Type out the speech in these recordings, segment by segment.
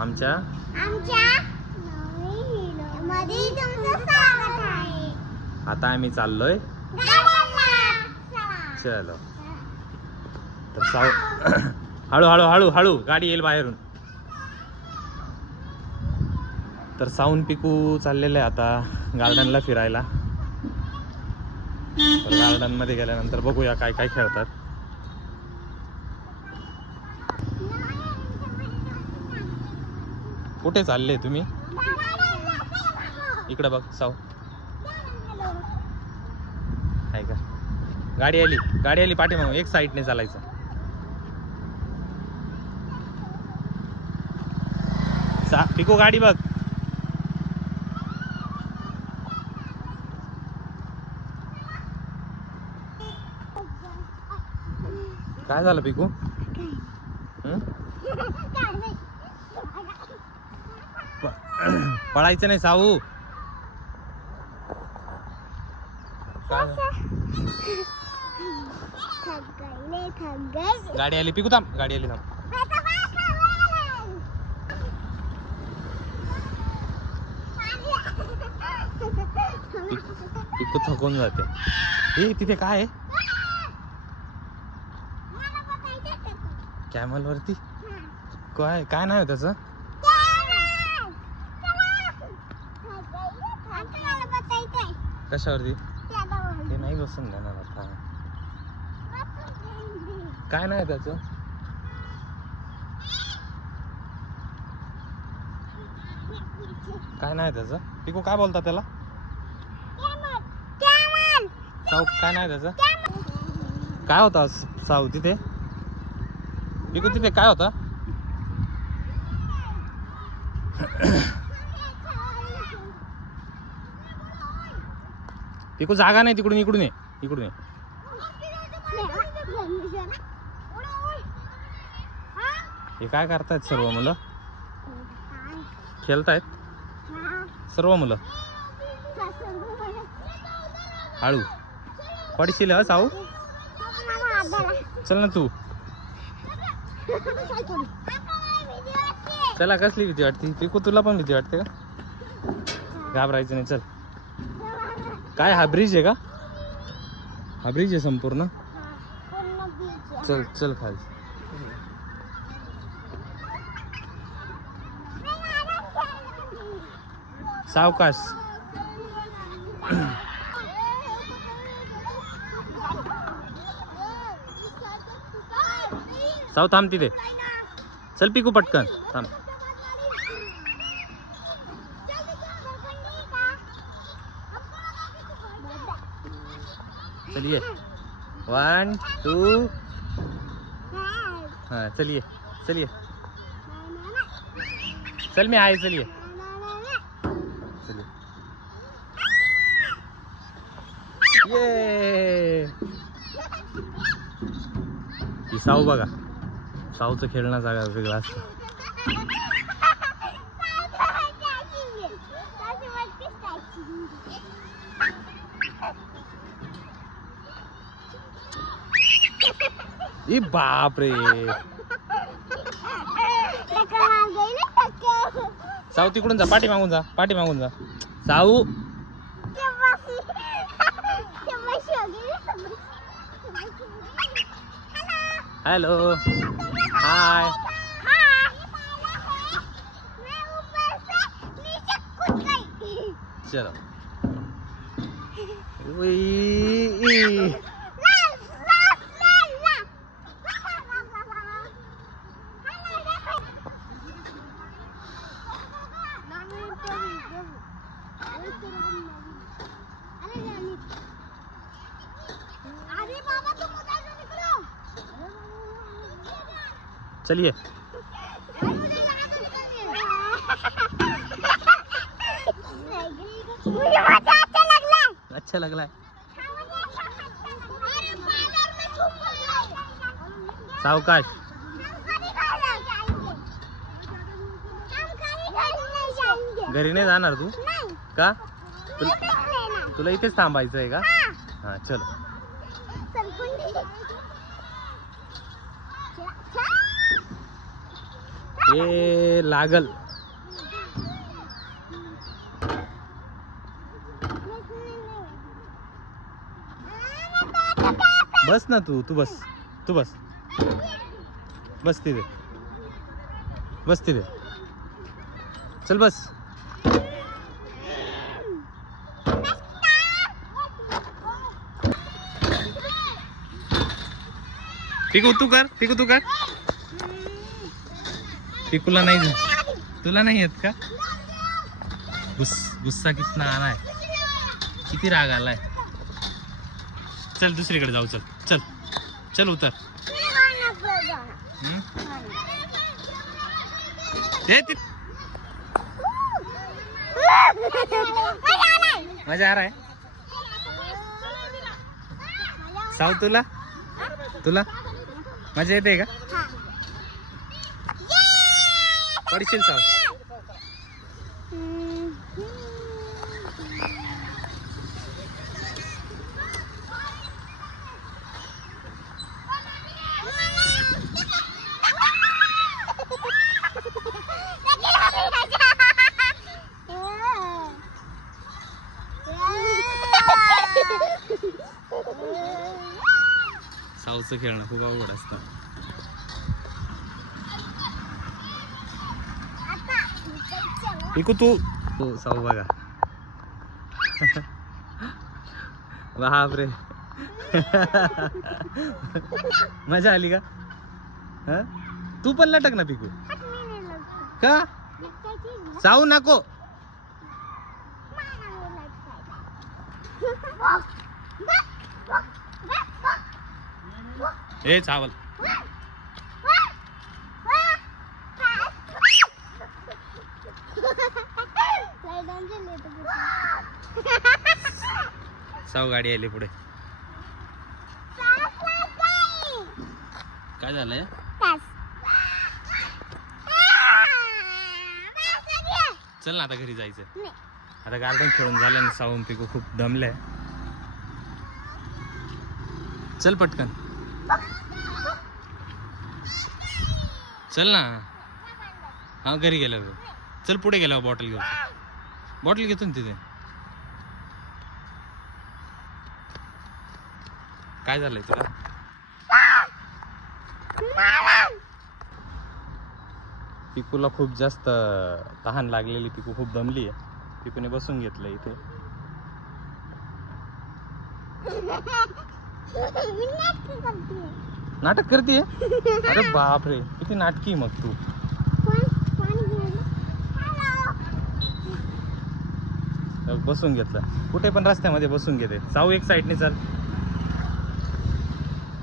आमच्या आता आम्ही चाललोय. चलो. तर साव हळू हळू हळू हळू गाडी येईल बाहेरून. तर साऊन पिकू चाललेलं आहे आता गार्डनला फिरायला. तर गार्डनमध्ये गेल्यानंतर बघूया काय काय खेळतात. कुठे चालले तुम्ही? इकडे बघ साऊ. आहे का? गाडी आली गाडी आली पाठीमागून एक साईडने चालायचं. सा पिकू गाडी बघ. काय झालं पिकू हं? प- पळायचं नाही साऊ. गाडी आली पिकू थांब. गाडी आली थांब. पिकू थकून जाते. ए तिथे काय आहे? कॅमल वरती? काय काय नाव त्याचं? कशावरती? ते नाही बसून देणार आता. काय नाही त्याचं? काय नाही त्याचं? पिकू काय बोलतात त्याला? साऊ काय नाही त्याचं? काय होता साऊ तिथे? पिकू तिथे काय होता? पिकू जागा नाही तिकडून इकडून आहे इकडून आहे हे काय करतायत सर्व मुलं? खेळतायत? सर्व मुलं? हळू पडशील हं साऊ? चल ना तू. चला कसली भीती वाटते? पिकू तुला पण भीती वाटते का? घाबरायचं नाही चल. काय हा ब्रिज आहे का? हा ब्रिज आहे संपूर्ण? चल चल खाली. सावकाश. साव थांब तिथे. चल पिकू पटकन. थांब. चलिए वन टू हाँ चलिए चलिए चल मैं आए चलिए चलिए ये ही साऊ बघा. साऊचं खेळणं जागा वेगळा असतं. ई बाप रे साऊ तिकडून जा. पाठी मागून जा. पाठी मागून जा. साऊ. हॅलो. हाय. चलो. चलिए। अच्छा लग रहा है। सावकाश घरी नाही जाणार तू? का? तुला इथेच थांबायचं आहे का हा चल. हे ए लागल. बस ना तू तू बस तू बस. बस तिथे. बस तिथे. चल बस. पिकू तू कर पिकू तू कर. पिकूला नाही तुला नाही येत का? गुस गुस्सा कितना आलाय किती राग आलाय. चल दुसरीकडे जाऊ चल. चल. चल उतर. मजा आ रहा है? साऊ तुला? तुला? मजा येते का? पडशील साव सावचं खेळणं खूप अवघड असतं पिकू तू. हो साऊ बघा. बापरे. मजा आली का? हं? तू पण लटक ना पिकू. का? जाऊ नको. ए चावल साऊ गाडी आली पुढे. काय झालंय? चल ना आता घरी जायचं. आता गार्डन खेळून झालं ना सावून पिकू खूप दमलंय. चल पटकन. चल ना. हा घरी गेलो चल पुढे गेल्यावर बॉटल घेऊन. बॉटल घेतो ना तिथे. काय झालंय तुला? पिकूला खूप जास्त तहान लागलेली पिकू खूप दमली आहे पिकूने बसून घेतलं इथे. नाटक करते अरे बाप रे किती नाटकी मग तू. बसून घेतलं. कुठे पण रस्त्यामध्ये बसून घेते. जाऊ एक साईडने चाल.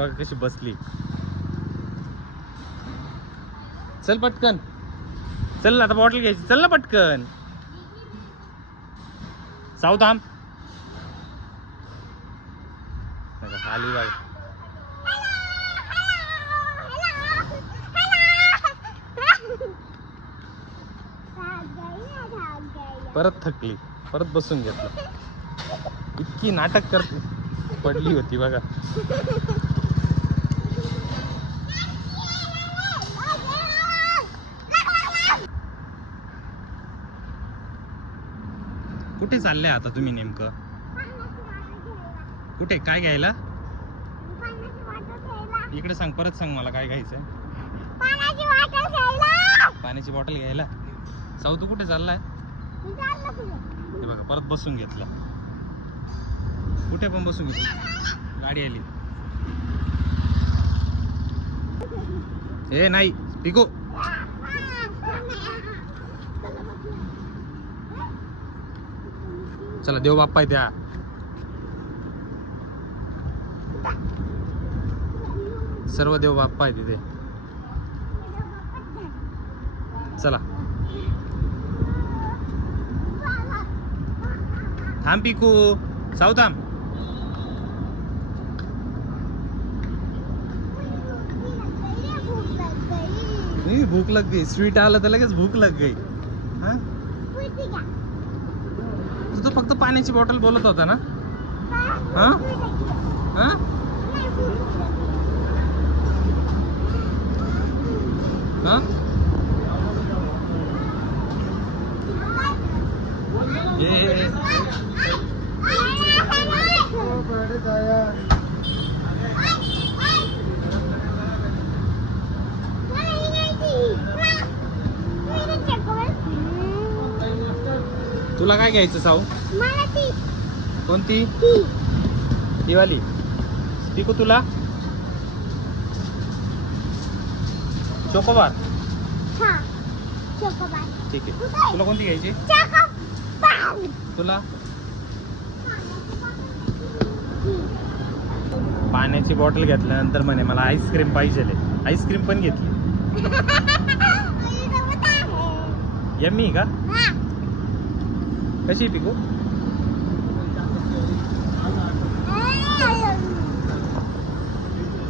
बघा कशी बसली. चल पटकन. चल ना आता बॉटल घ्यायची. चल ना पटकन. साऊ थांब. आली बघा परत थकली. परत बसून घेतलं. इतकी नाटक करते. पडली होती बघा. कुठे चाललंय आता तुम्ही नेमकं? कुठे? काय घ्यायला? इकडे सांग परत सांग मला काय घ्यायचंय. पाण्याची बॉटल घ्यायला. साऊ तू कुठे चाललाय? हे बघा परत बसून घेतलं. कुठे पण बसून घेतलं. गाडी आली. ए नाही. पिको. चला देव बाप्पा आहे त्या. सर्व देव बाप्पा आहे तिथे. चला. थांब पिकू. साऊ थांब. भूख लग गई स्वीट आलं तर लगेच भूक लग गई हा तो फक्त पाण्याची बॉटल बोलत होता ना? हां? हां? हां? ए तुला काय घ्यायचं साऊ मला ती कोणती? ती. ही वाली पिकू तुला? चोकोबार. हा चोकोबार. ठीक आहे. तुला कोणती घ्यायची? चोकोबार. तुला? पाण्याची बॉटल घेतल्यानंतर म्हणे मला आईस्क्रीम पाहिजे आईस्क्रीम पण घेतली. यम्मी का? कशी आहे पिकू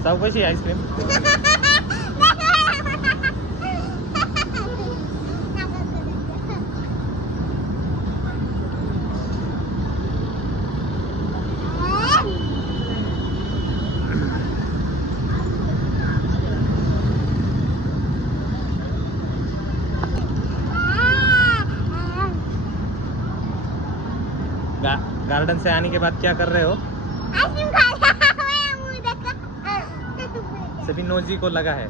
साऊ गार्डन से आने के बाद क्या कर रहे हो? सभी नोजी को लगा है।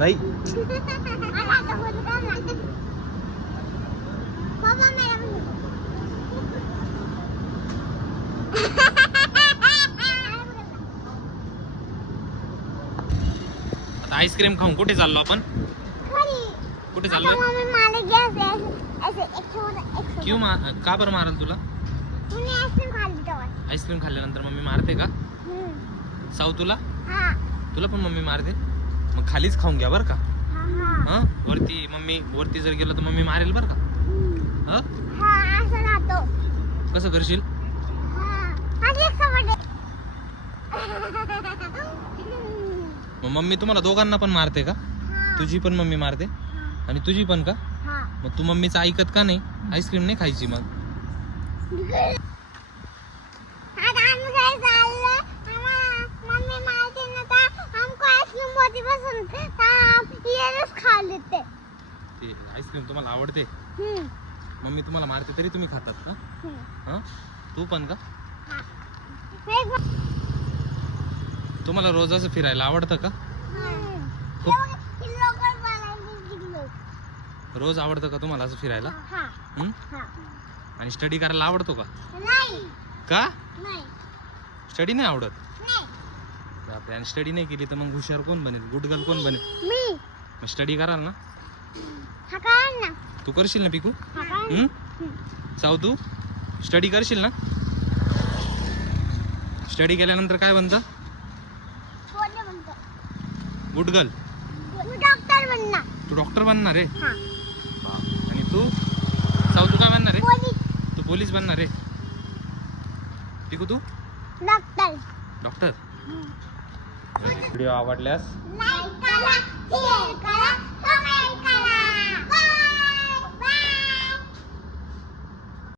नहीं बाबा मेरा आईस्क्रीम खाऊन कुठे चाललो आपण? कुठे एक क्यों मा का बरं मारल तुला? आईस्क्रीम खाल्ल्यानंतर मम्मी मारते का. साऊ तुला? हा. तुला पण मम्मी मारते? मग खालीच खाऊन घ्या बरं का. हा वरती मम्मी वरती जर गेलो तर मम्मी मारेल बरं का. हा? कसं करशील? मग मम्मी तुम्हाला दोघांना पण मारते का? तुझी पण मम्मी मारते? आणि तुझी पण का? मग तू मम्मीचं ऐकत का नाही? आईस्क्रीम नाही खायची मग. आईस्क्रीम ते. तुम्हाला आवडते. मम्मी तुम्हाला मारते तरी तुम्ही खातात का. हा? तू पण का? तुम्हाला रोज असं फिरायला आवडतं का? खूप रोज आवडतं का तुम्हाला असं फिरायला? हा. हं? हा. आणि स्टडी करायला आवडतो का? नाही. का? नाही. स्टडी नाही आवडत? नाही. बापरे आणि स्टडी नाही केली तर मग हुशार कोण बनेल? गुड गर्ल कोण बनेल? मी. मग स्टडी कराल ना? हा काय ना. तू करशील ना पिकू? हा काय हं? साऊ तू? स्टडी करशील ना? स्टडी केल्यानंतर काय बनतं? गुड गर्ल डॉक्टर बनणार. तू डॉक्टर बनणार हा. आणि तू? साऊ तू काय बनणार पोलीस. तू पोलीस बनणार आहे? पिकू तू? डॉक्टर. डॉक्टर? व्हिडिओ आवडल्यास? लाईक करा शेअर